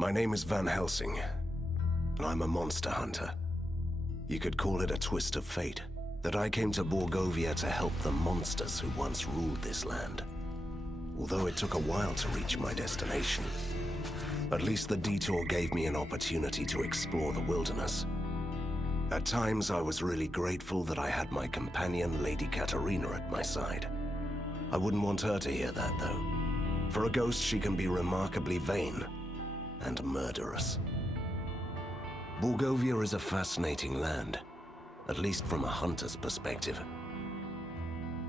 My name is Van Helsing, and I'm a monster hunter. You could call it a twist of fate, that I came to Borgovia to help the monsters who once ruled this land. Although it took a while to reach my destination, at least the detour gave me an opportunity to explore the wilderness. At times, I was really grateful that I had my companion, Lady Katerina, at my side. I wouldn't want her to hear that, though. For a ghost, she can be remarkably vain and murderous. Borgovia is a fascinating land, at least from a hunter's perspective.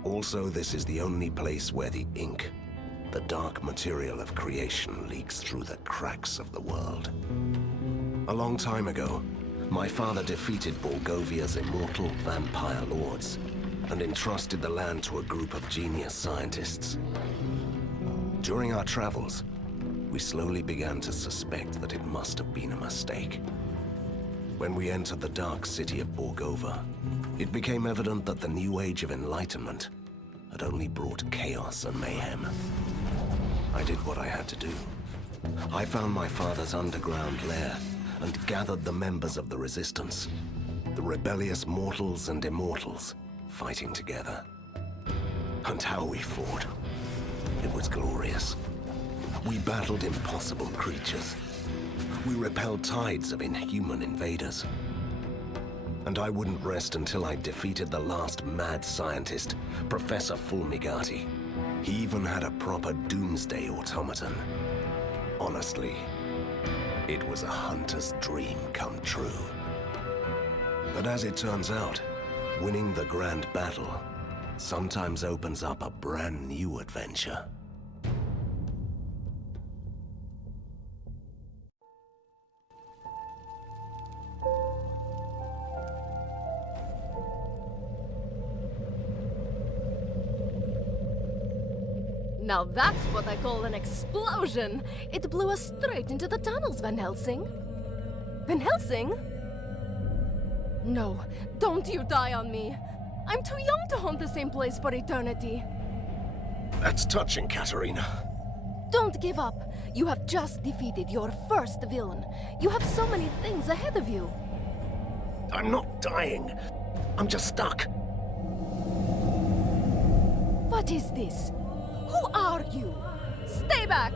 Also, this is the only place where the ink, the dark material of creation, leaks through the cracks of the world. A long time ago, my father defeated Borgovia's immortal vampire lords and entrusted the land to a group of genius scientists. During our travels, we slowly began to suspect that it must have been a mistake. When we entered the dark city of Borgova, it became evident that the new age of enlightenment had only brought chaos and mayhem. I did what I had to do. I found my father's underground lair and gathered the members of the resistance, the rebellious mortals and immortals, fighting together. And how we fought. It was glorious. We battled impossible creatures. We repelled tides of inhuman invaders. And I wouldn't rest until I defeated the last mad scientist, Professor Fulmigati. He even had a proper doomsday automaton. Honestly, it was a hunter's dream come true. But as it turns out, winning the grand battle sometimes opens up a brand new adventure. Now that's what I call an explosion! It blew us straight into the tunnels, Van Helsing. Van Helsing? No, don't you die on me. I'm too young to haunt the same place for eternity. That's touching, Katerina. Don't give up. You have just defeated your first villain. You have so many things ahead of you. I'm not dying. I'm just stuck. What is this? Who are you? Stay back!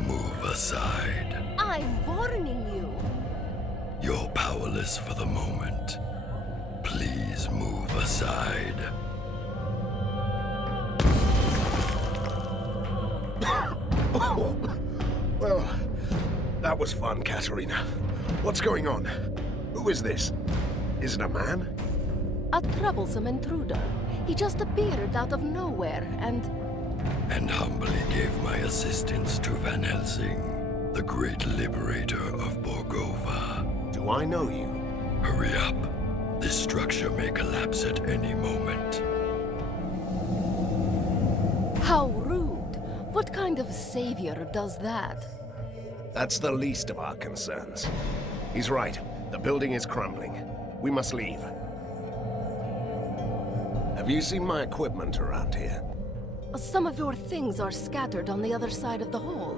Move aside. I'm warning you. You're powerless for the moment. Please move aside. Well, that was fun, Katerina. What's going on? Who is this? Is it a man? A troublesome intruder. He just appeared out of nowhere and humbly gave my assistance to Van Helsing, the great liberator of Borgova. Do I know you? Hurry up. This structure may collapse at any moment. How rude. What kind of savior does that? That's the least of our concerns. He's right. The building is crumbling. We must leave. Have you seen my equipment around here? Some of your things are scattered on the other side of the hall.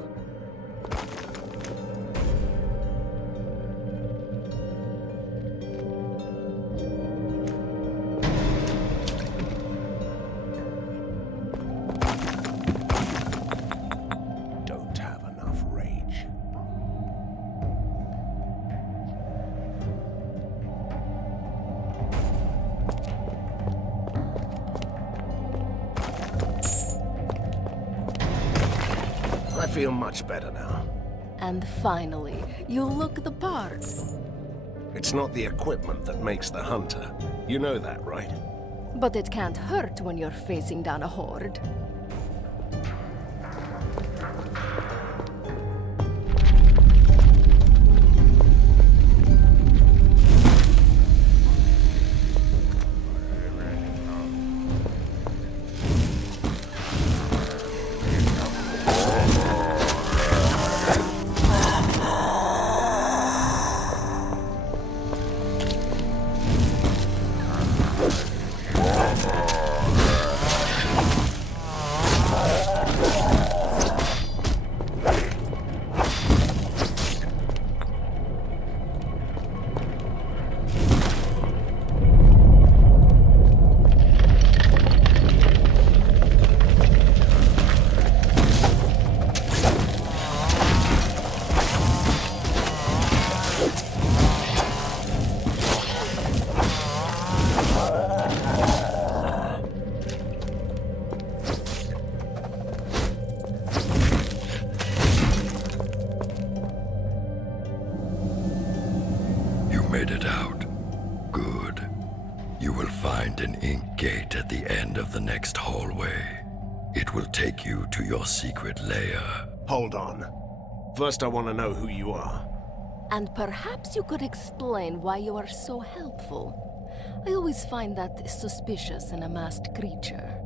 Don't have enough rage. I feel much better now. And finally, you look the part. It's not the equipment that makes the hunter. You know that, right? But it can't hurt when you're facing down a horde. find an ink gate at the end of the next hallway. It will take you to your secret lair. Hold on. First, I want to know who you are. And perhaps you could explain why you are so helpful. I always find that suspicious in a masked creature.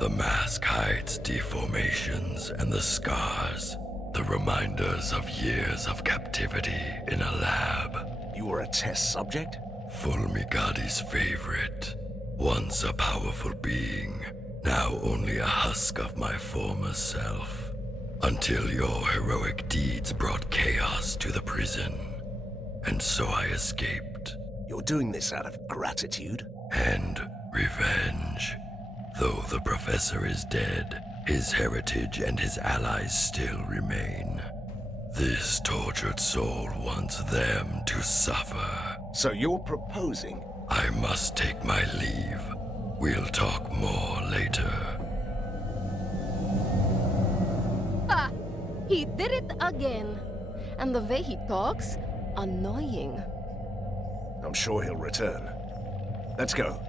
The mask hides deformations and the scars, the reminders of years of captivity in a lab. You were a test subject? Fulmigadi's favorite. Once a powerful being, now only a husk of my former self. Until your heroic deeds brought chaos to the prison. And so I escaped. You're doing this out of gratitude? And revenge. Though the professor is dead, his heritage and his allies still remain. This tortured soul wants them to suffer. So you're proposing? I must take my leave. We'll talk more later. Ha! He did it again. And the way he talks, annoying. I'm sure he'll return. Let's go.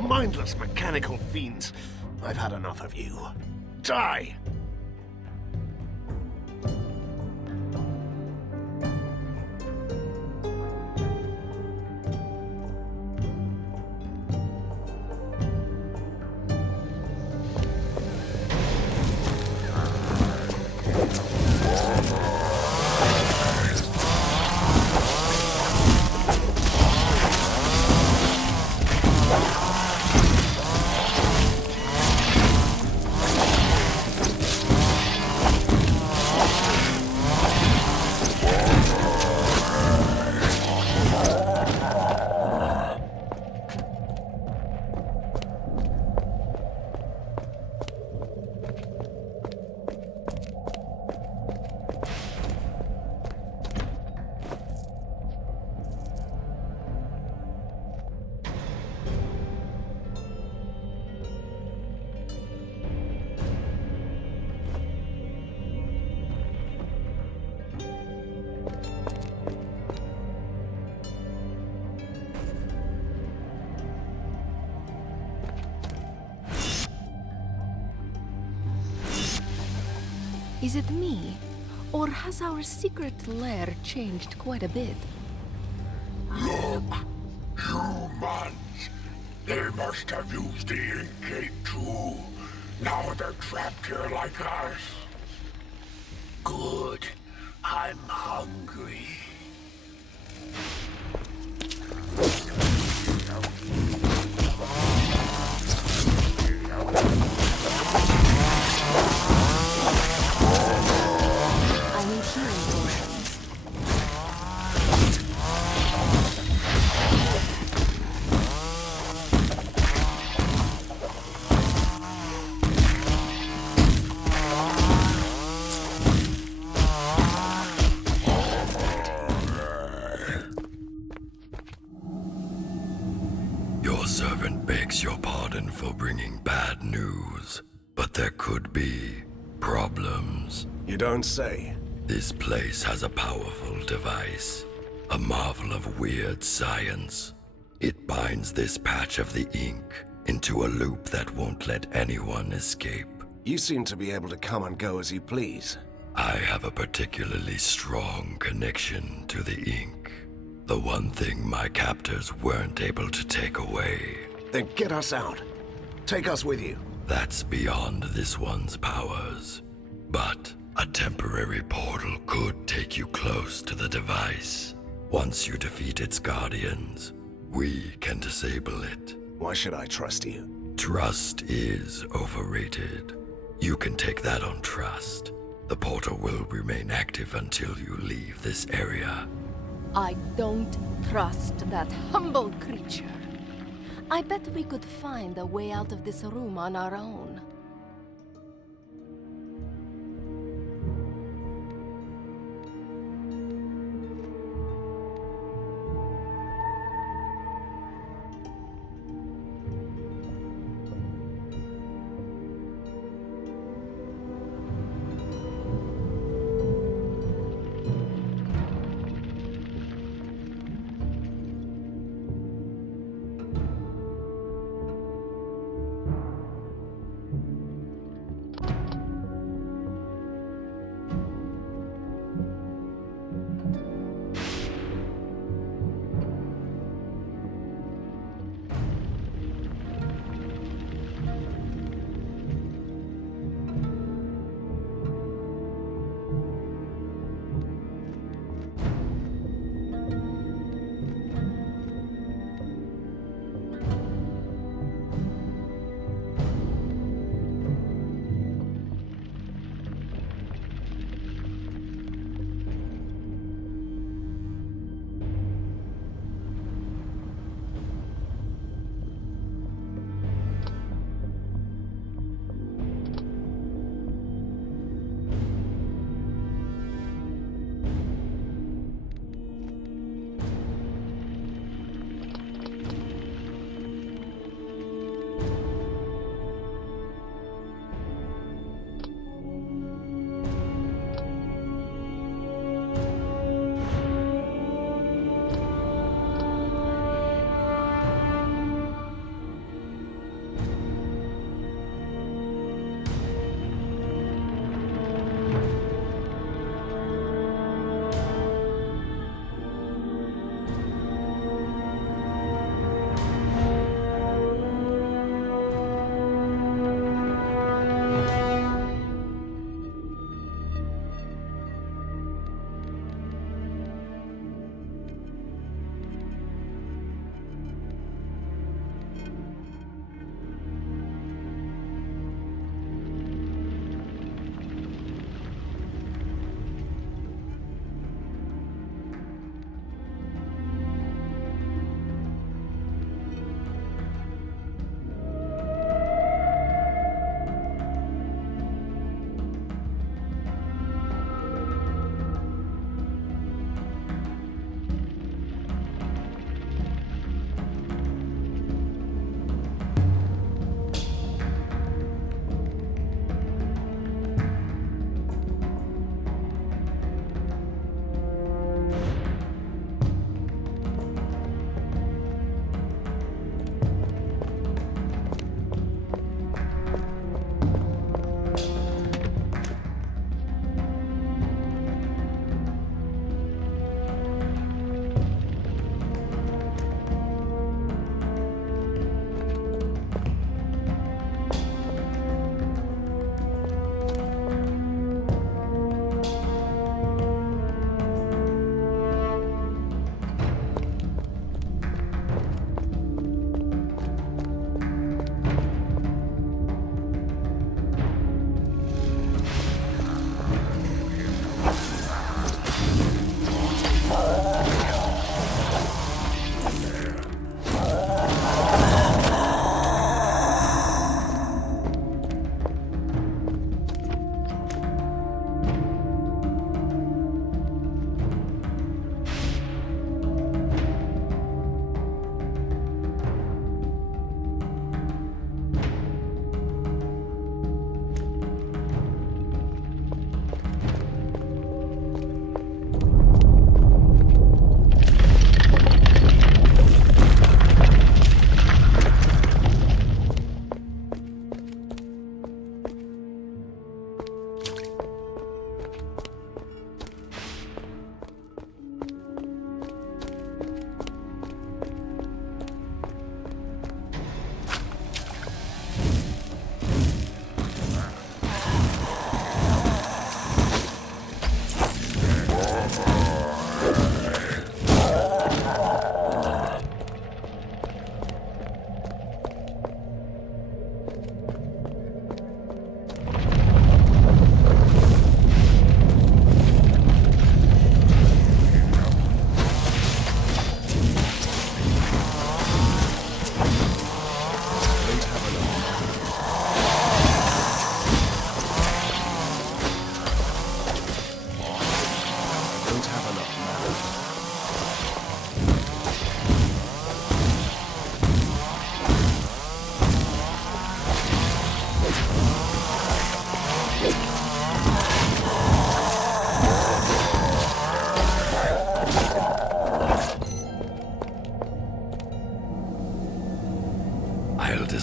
Mindless mechanical fiends. I've had enough of you. Die! Is it me? Or has our secret lair changed quite a bit? Look! Humans! They must have used the ink gate too. Now they're trapped here like us. Good. I'm hungry. I need healing potions. begs your pardon for bringing bad news, but there could be problems. You don't say. This place has a powerful device, a marvel of weird science. It binds this patch of the ink into a loop that won't let anyone escape. You seem to be able to come and go as you please. I have a particularly strong connection to the ink. The one thing my captors weren't able to take away. Then get us out. Take us with you. That's beyond this one's powers. But a temporary portal could take you close to the device. Once you defeat its guardians, we can disable it. Why should I trust you? Trust is overrated. You can take that on trust. The portal will remain active until you leave this area. I don't trust that humble creature. I bet we could find a way out of this room on our own.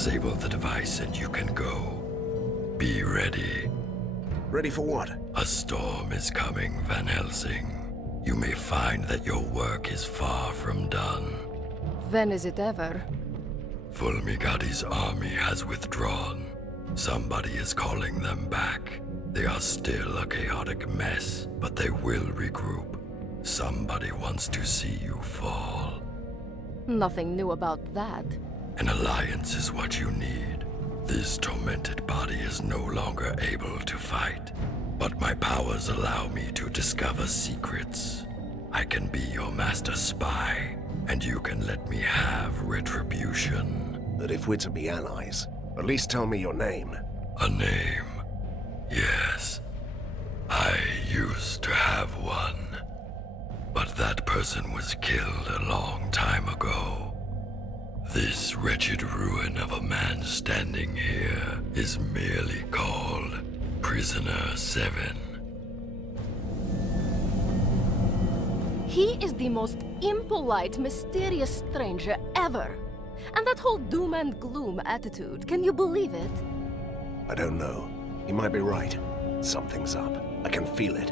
disable the device and you can go. Be ready. Ready for what? A storm is coming, Van Helsing. You may find that your work is far from done. When is it ever? Fulmigati's army has withdrawn. Somebody is calling them back. They are still a chaotic mess, but they will regroup. Somebody wants to see you fall. Nothing new about that. An alliance is what you need. This tormented body is no longer able to fight, but my powers allow me to discover secrets. I can be your master spy, and you can let me have retribution. That if we're to be allies, at least tell me your name. A name? Yes. I used to have one. But that person was killed a long time ago. This wretched ruin of a man standing here is merely called Prisoner 7. He is the most impolite, mysterious stranger ever. And that whole doom and gloom attitude, can you believe it? I don't know. He might be right. Something's up. I can feel it.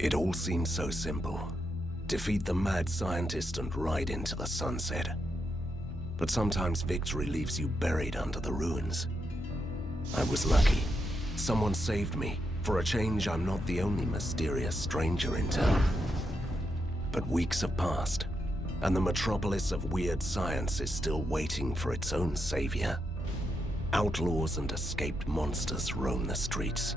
It all seems so simple. Defeat the mad scientist and ride into the sunset. But sometimes victory leaves you buried under the ruins. I was lucky. Someone saved me. For a change, I'm not the only mysterious stranger in town. But weeks have passed, and the metropolis of weird science is still waiting for its own savior. Outlaws and escaped monsters roam the streets.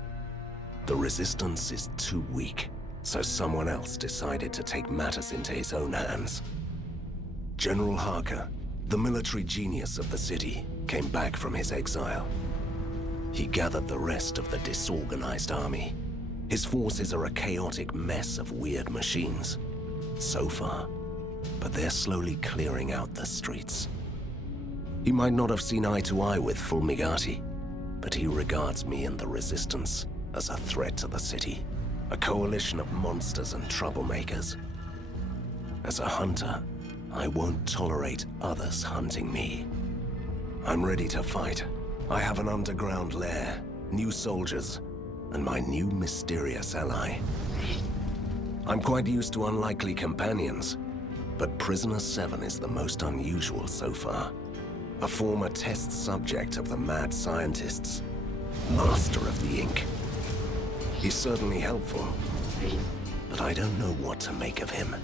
The resistance is too weak, so someone else decided to take matters into his own hands. General Harker, the military genius of the city, came back from his exile. He gathered the rest of the disorganized army. His forces are a chaotic mess of weird machines. So far, but they're slowly clearing out the streets. He might not have seen eye to eye with Fulmigati, but he regards me and the Resistance as a threat to the city. A coalition of monsters and troublemakers. As a hunter, I won't tolerate others hunting me. I'm ready to fight. I have an underground lair, new soldiers, and my new mysterious ally. I'm quite used to unlikely companions, but Prisoner 7 is the most unusual so far. A former test subject of the mad scientists, master of the ink. He's certainly helpful, but I don't know what to make of him.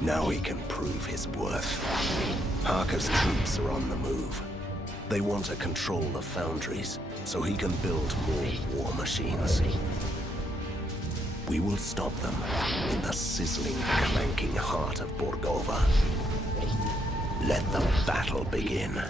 Now he can prove his worth. Harker's troops are on the move. They want to control the foundries, so he can build more war machines. We will stop them in the sizzling, clanking heart of Borgova. Let the battle begin.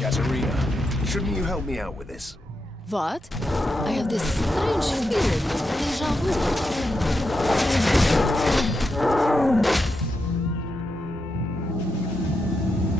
Katerina, shouldn't you help me out with this? What? I have this strange feeling of deja vu.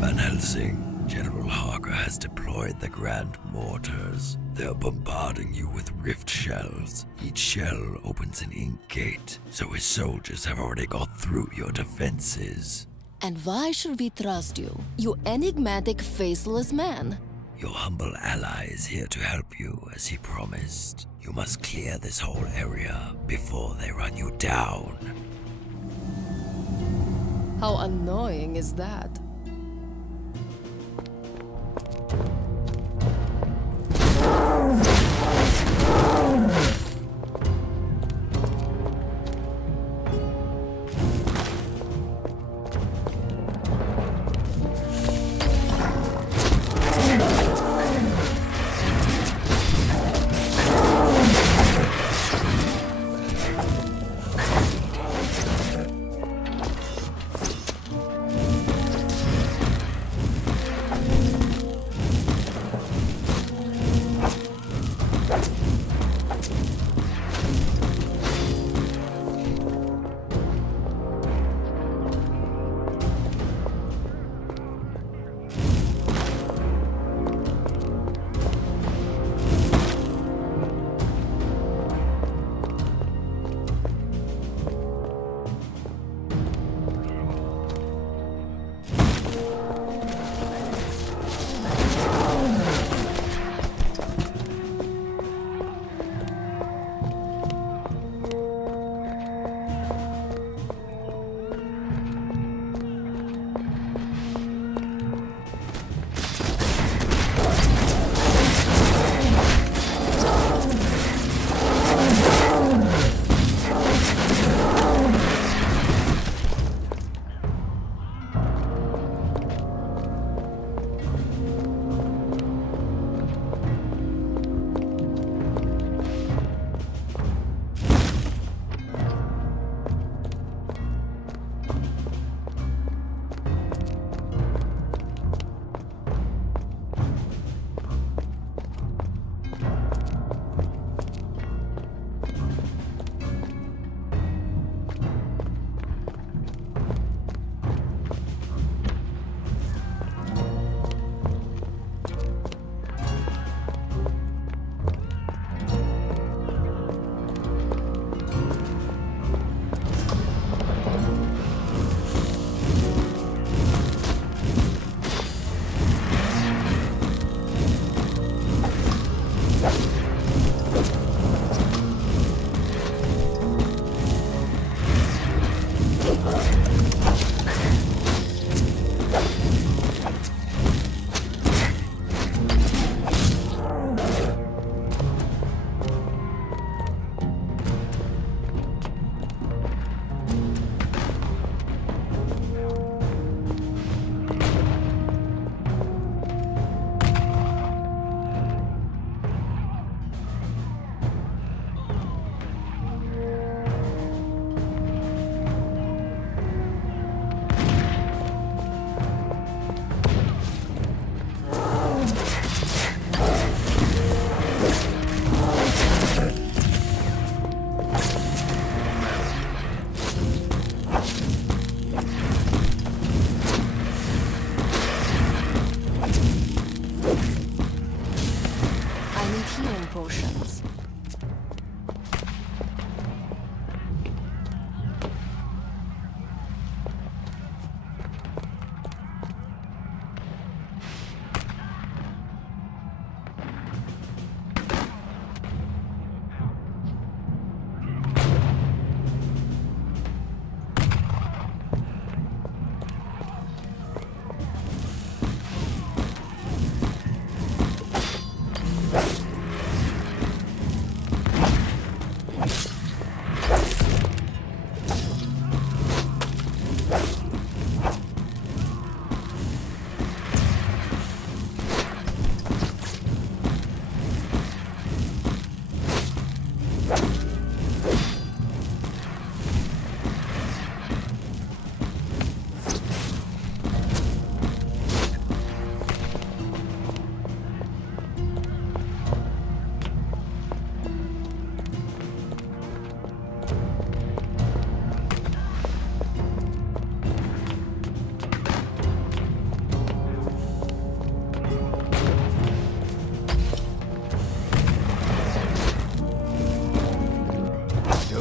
Van Helsing, General Harker has deployed the Grand Mortars. They're bombarding you with rift shells. Each shell opens an ink gate, so his soldiers have already got through your defenses. And why should we trust you, you enigmatic, faceless man? Your humble ally is here to help you, as he promised. You must clear this whole area before they run you down. How annoying is that?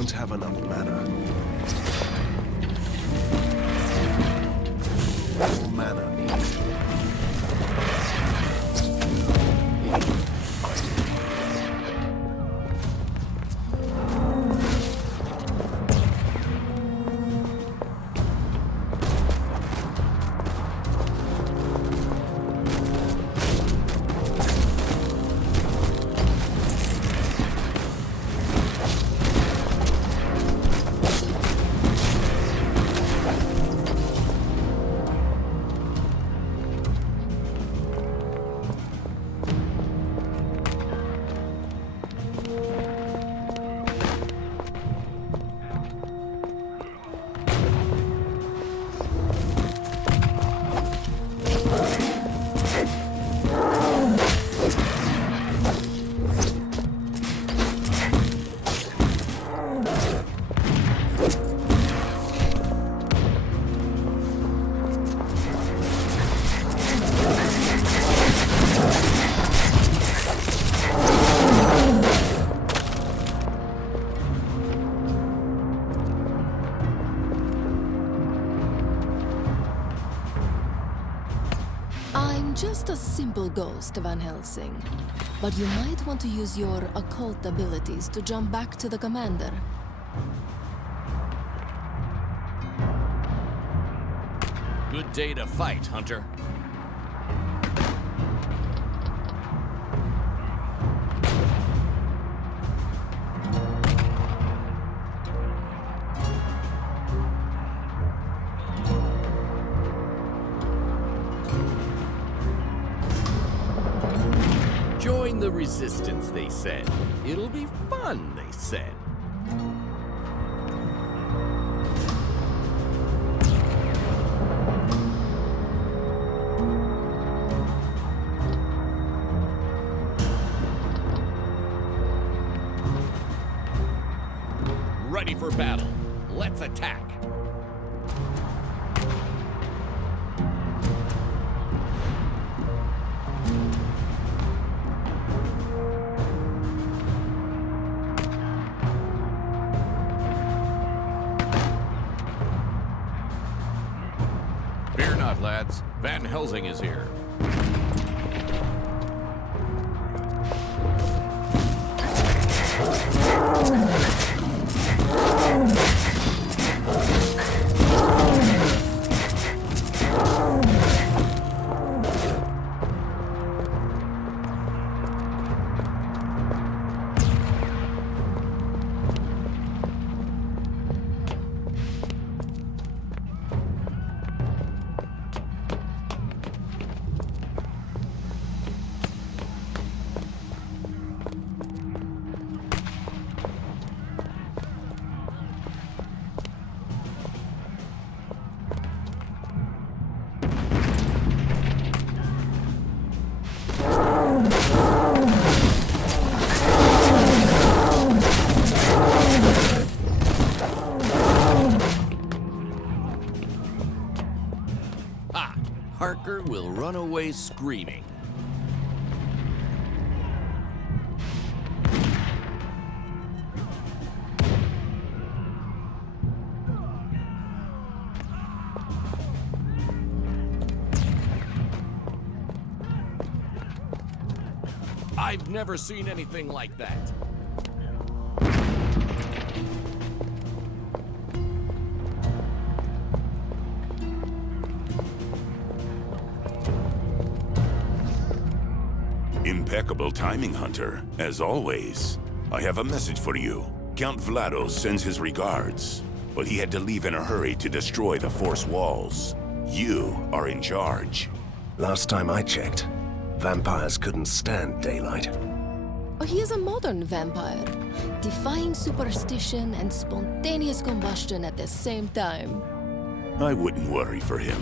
don't have enough mana. More mana needed. Just a simple ghost, Van Helsing. But you might want to use your occult abilities to jump back to the commander. Good day to fight, Hunter. Join the resistance, they said. It'll be fun, they said. Ready for battle. Let's attack. Fear not, lads. Van Helsing is here. Harker will run away screaming. I've never seen anything like that. Impeccable timing, Hunter, as always. I have a message for you. Count Vlados sends his regards, but he had to leave in a hurry to destroy the Force walls. You are in charge. Last time I checked, vampires couldn't stand daylight. Oh, he is a modern vampire, defying superstition and spontaneous combustion at the same time. I wouldn't worry for him.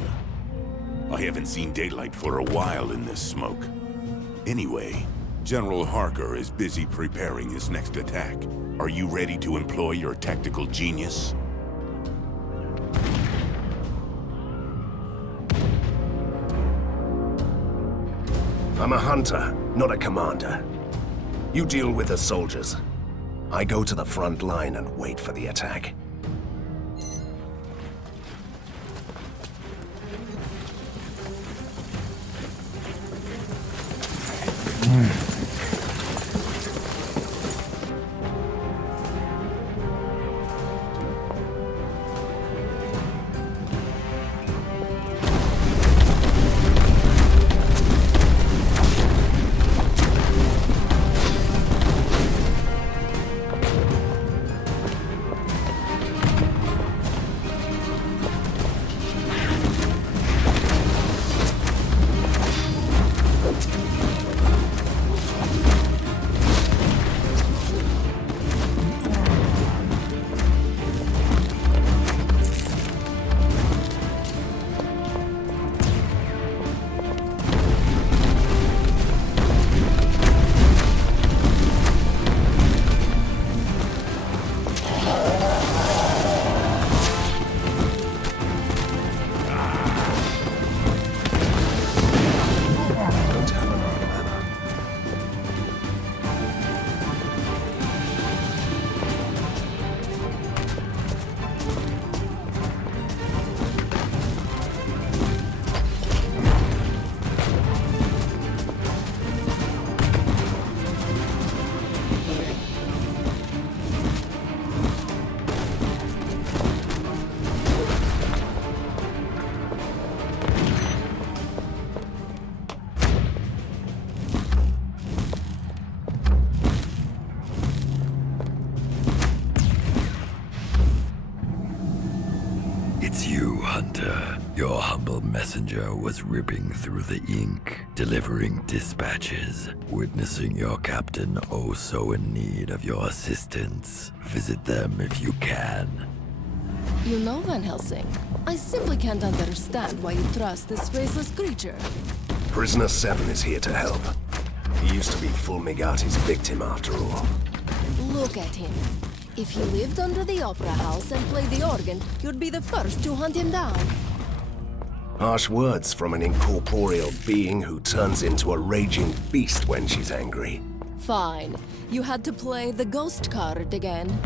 I haven't seen daylight for a while in this smoke. Anyway, General Harker is busy preparing his next attack. Are you ready to employ your tactical genius? I'm a hunter, not a commander. You deal with the soldiers. I go to the front line and wait for the attack. It's you, Hunter. Your humble messenger was ripping through the ink, delivering dispatches, witnessing your captain oh so in need of your assistance. Visit them if you can. You know, Van Helsing, I simply can't understand why you trust this faceless creature. Prisoner 7 is here to help. He used to be Fulmigati's victim after all. Look at him. If he lived under the opera house and played the organ, you'd be the first to hunt him down. Harsh words from an incorporeal being who turns into a raging beast when she's angry. Fine. You had to play the ghost card again.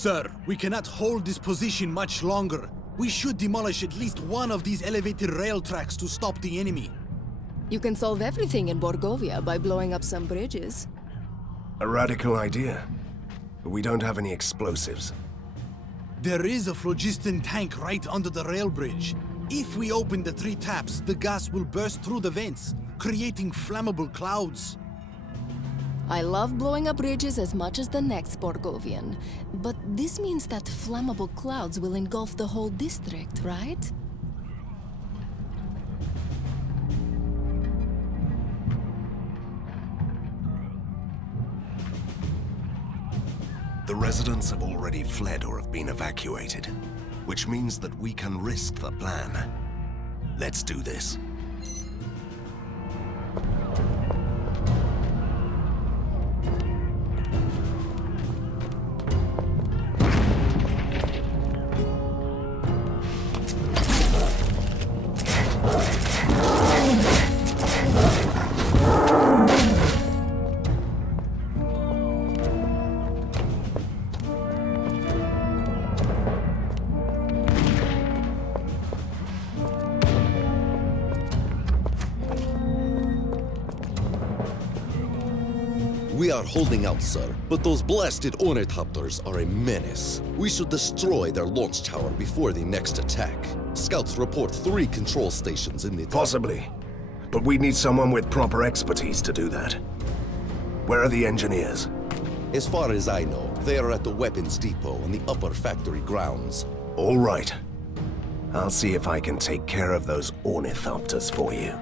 Sir, we cannot hold this position much longer. We should demolish at least one of these elevated rail tracks to stop the enemy. You can solve everything in Borgovia by blowing up some bridges. A radical idea. But we don't have any explosives. There is a phlogiston tank right under the rail bridge. If we open the 3 taps, the gas will burst through the vents, creating flammable clouds. I love blowing up bridges as much as the next Borgovian, but this means that flammable clouds will engulf the whole district, right? The residents have already fled or have been evacuated, which means that we can risk the plan. Let's do this. We are holding out, sir, but those blasted ornithopters are a menace. We should destroy their launch tower before the next attack. Scouts report 3 control stations in the... Possibly. But we need someone with proper expertise to do that. Where are the engineers? As far as I know, they are at the weapons depot on the upper factory grounds. All right. I'll see if I can take care of those ornithopters for you.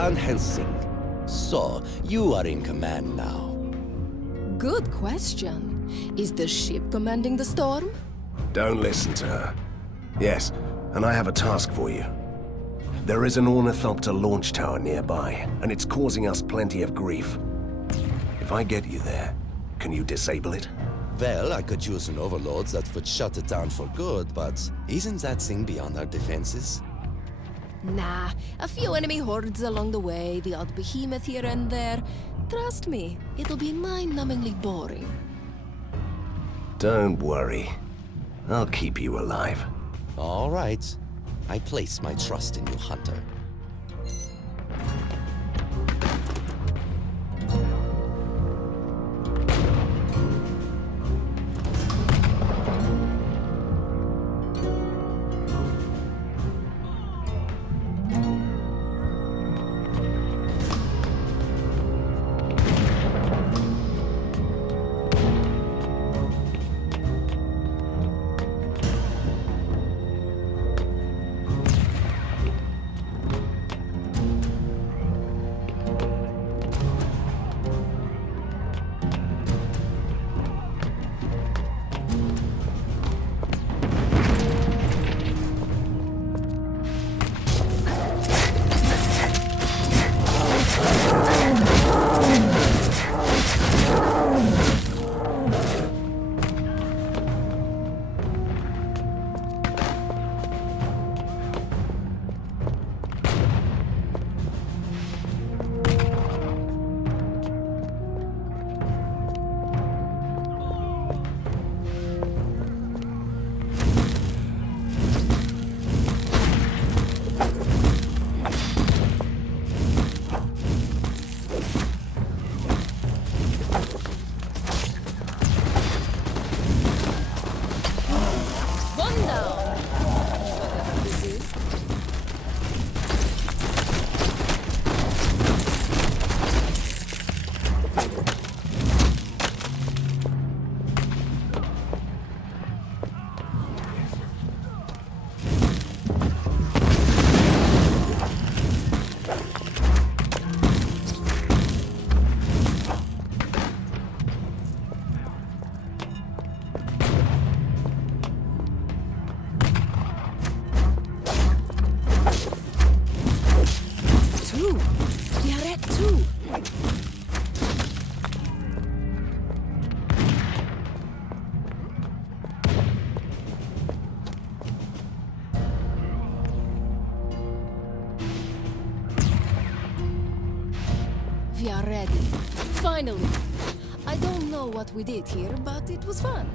Van Helsing. So, you are in command now. Good question. Is the ship commanding the storm? Don't listen to her. Yes, and I have a task for you. There is an ornithopter launch tower nearby, and it's causing us plenty of grief. If I get you there, can you disable it? Well, I could use an overload that would shut it down for good, but isn't that thing beyond our defenses? Nah, a few enemy hordes along the way, the odd behemoth here and there. Trust me, it'll be mind-numbingly boring. Don't worry. I'll keep you alive. All right. I place my trust in you, Hunter. We are ready. Finally. I don't know what we did here, but it was fun.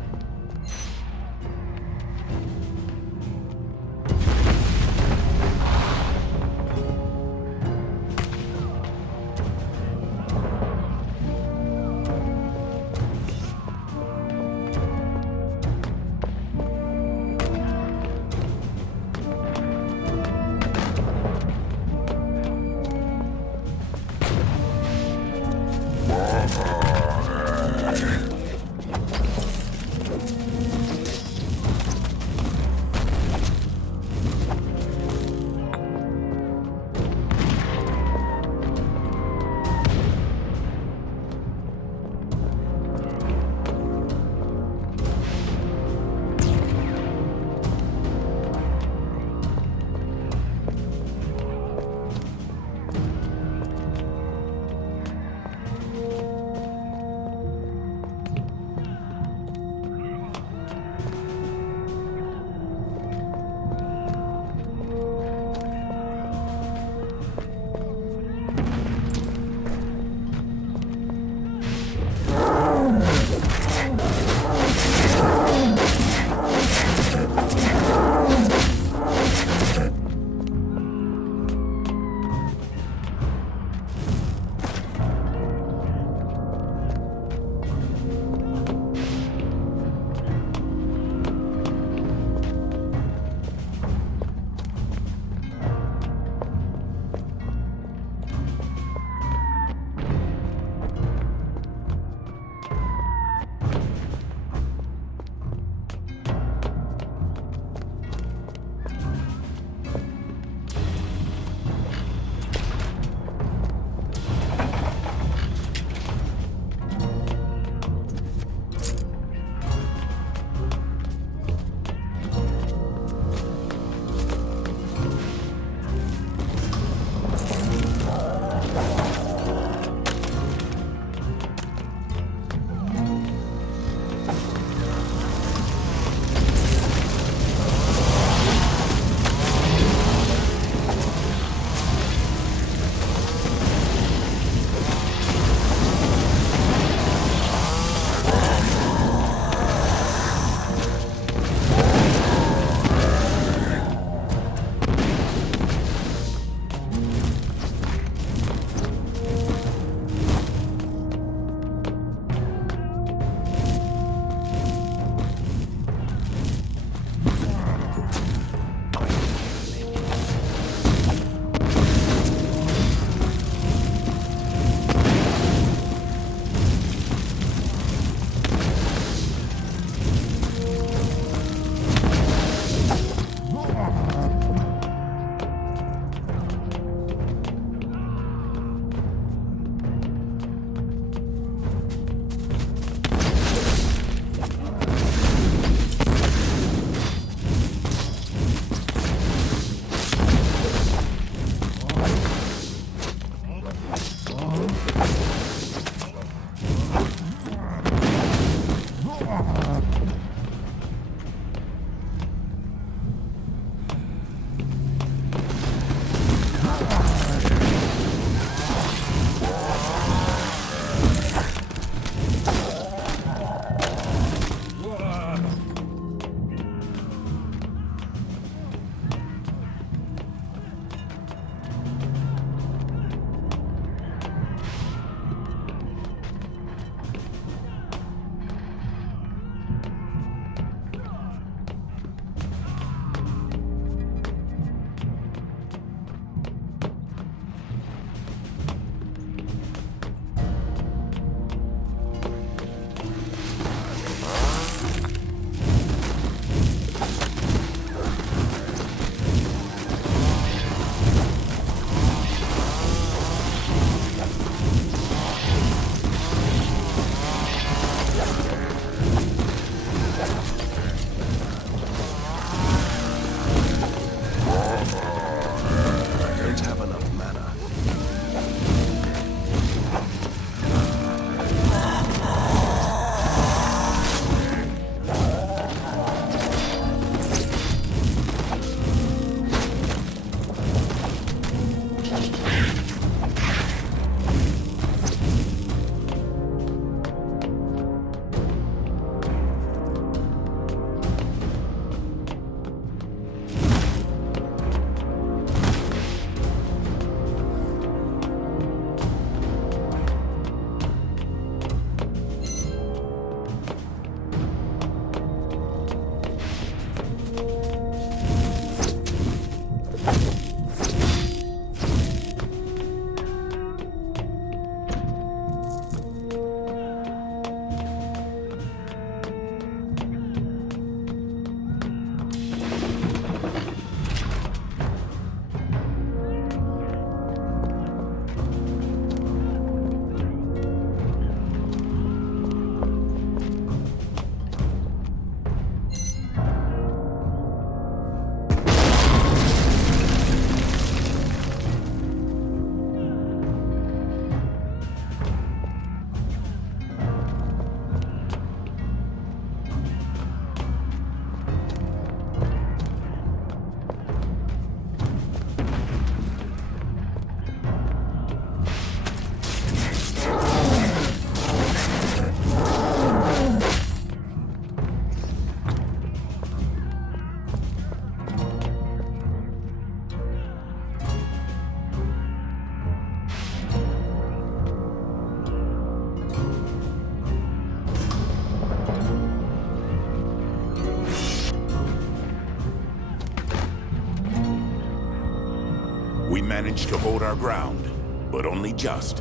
We managed to hold our ground, but only just.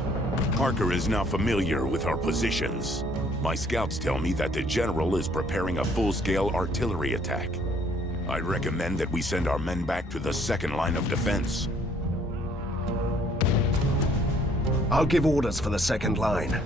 Harker is now familiar with our positions. My scouts tell me that the General is preparing a full-scale artillery attack. I recommend that we send our men back to the second line of defense. I'll give orders for the second line.